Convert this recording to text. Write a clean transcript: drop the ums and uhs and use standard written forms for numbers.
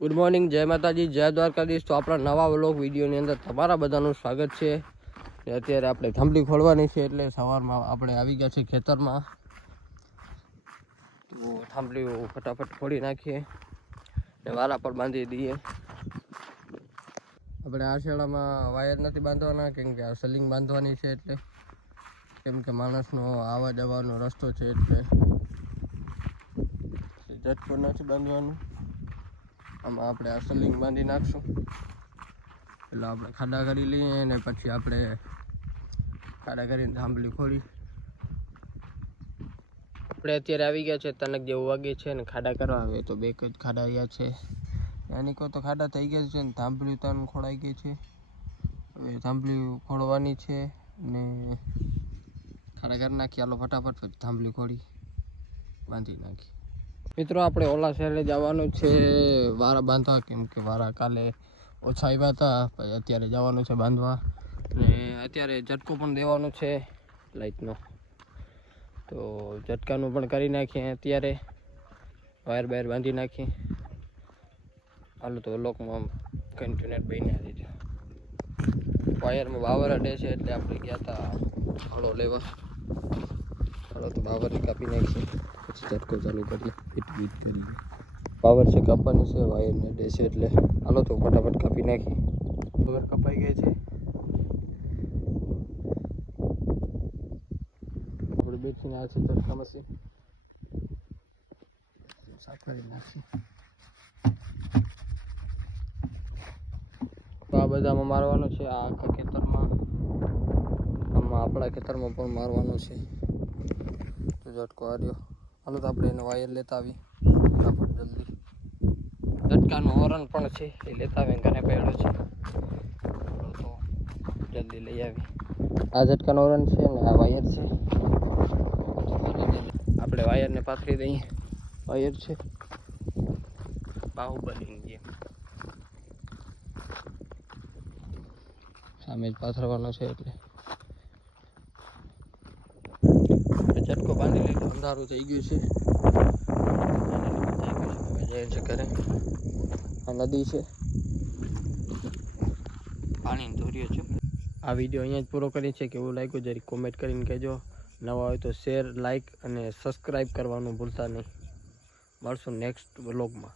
Good morning, જય માતાજી, જય દ્વારકાધીશ। તો આપણા નવા વ્લોગ વિડીયોની અંદર તમારા બધાનું સ્વાગત છે। અત્યારે આપણે થાંભલી ખોલવાની છે, એટલે સવારમાં આપણે આવી ગયા છે ખેતરમાં। તો થાંભલી ફટાફટ ખોલી નાખીએ ને વારા પર બાંધી દઈએ। આપણે આ શેડામાં વાયર નથી બાંધવાના, કેમ કે આ સલિંગ બાંધવાની છે, એટલે કેમ કે માણસનો આવવા જવાનો રસ્તો છે, એટલે ઝટકો નથી બાંધવાનું। આમાં આપણે આ સલિંગ બાંધી નાખશું, એટલે આપણે ખાડા કરી લઈએ અને પછી આપણે ખાડા કરીને થાંભલી ખોલી। આપણે અત્યારે આવી ગયા છે, તનક જેવું વાગે છે ને ખાડા કરવા આવે તો બે જ ખાડા આવ્યા છે। એની કોઈ તો ખાડા થઈ ગયા છે ને થાંભલી તન ખોડાઈ ગઈ છે। હવે થાંભલી ખોડવાની છે ને ખાડા કરી નાખી। હાલો ફટાફટ પછી થાંભલી ખોડી બાંધી નાખી। મિત્રો આપણે ઓલા શહેરે જવાનું છે વારા બાંધવા, કેમ કે વારા કાલે ઓછા આવ્યા હતા, પછી અત્યારે જવાનું છે બાંધવા ને અત્યારે ઝટકો પણ દેવાનો છે લાઇટનો, તો ઝટકાનું પણ કરી નાખીએ। અત્યારે વાયર બાયર બાંધી નાખીએ। હાલો તો લોકમાં કન્ટિન્યુઅર બન્યા રહેજો। વાયરમાં બાવર અડે છે, એટલે આપણે ગયા હતા હળો લેવા। હાલો તો બાવર કાપી નાખીએ, પછી ઝટકો ચાલુ કરીએ, ફિટ બીટ કરીએ। પાવર છે કાપવાની છે, વાયરને અડે છે, એટલે હાલો તો ફટાફટ કાપી નાખીએ। પાવર કપાઈ ગઈ છે, આપણે બેસીને આ છે ઝટકા મશીન સાફ કરી નાખીએ। તો આ બધામાં મારવાનું છે, આ આખા ખેતરમાં, આમાં આપણા ખેતરમાં પણ મારવાનું છે। તો ઝટકો આવ્યો, હાલો તો આપણે એનો વાયર લેતા આવીએ ફટાફટ જલ્દી। ઝટકાનું હોરન પણ છે, એ લેતા આવીએ, ઘરે પડ્યો છે, તો જલ્દી લઈ આવી। આ ઝટકાનું હોરન છે ને આ વાયર છે, આપણે વાયરને પાથરી દઈએ। વાયર છે બાહુબલીની જેમ, સામે જ પાથરવાનો છે, એટલે ઝટકો બાંધી લીધો। અંધારું થઈ ગયું છે, હવે જાય છે ઘરે। આ નદી છે, પાણી ધોર્યો છે। આ વિડીયો અહીંયા જ પૂરો કરી છે, કેવું લાગ્યું જરી કોમેન્ટ કરીને કહેજો। નવા હોય તો શેર, લાઇક અને સબસ્ક્રાઈબ કરવાનું ભૂલતા નહીં। મળશું નેક્સ્ટ વ્લોગમાં।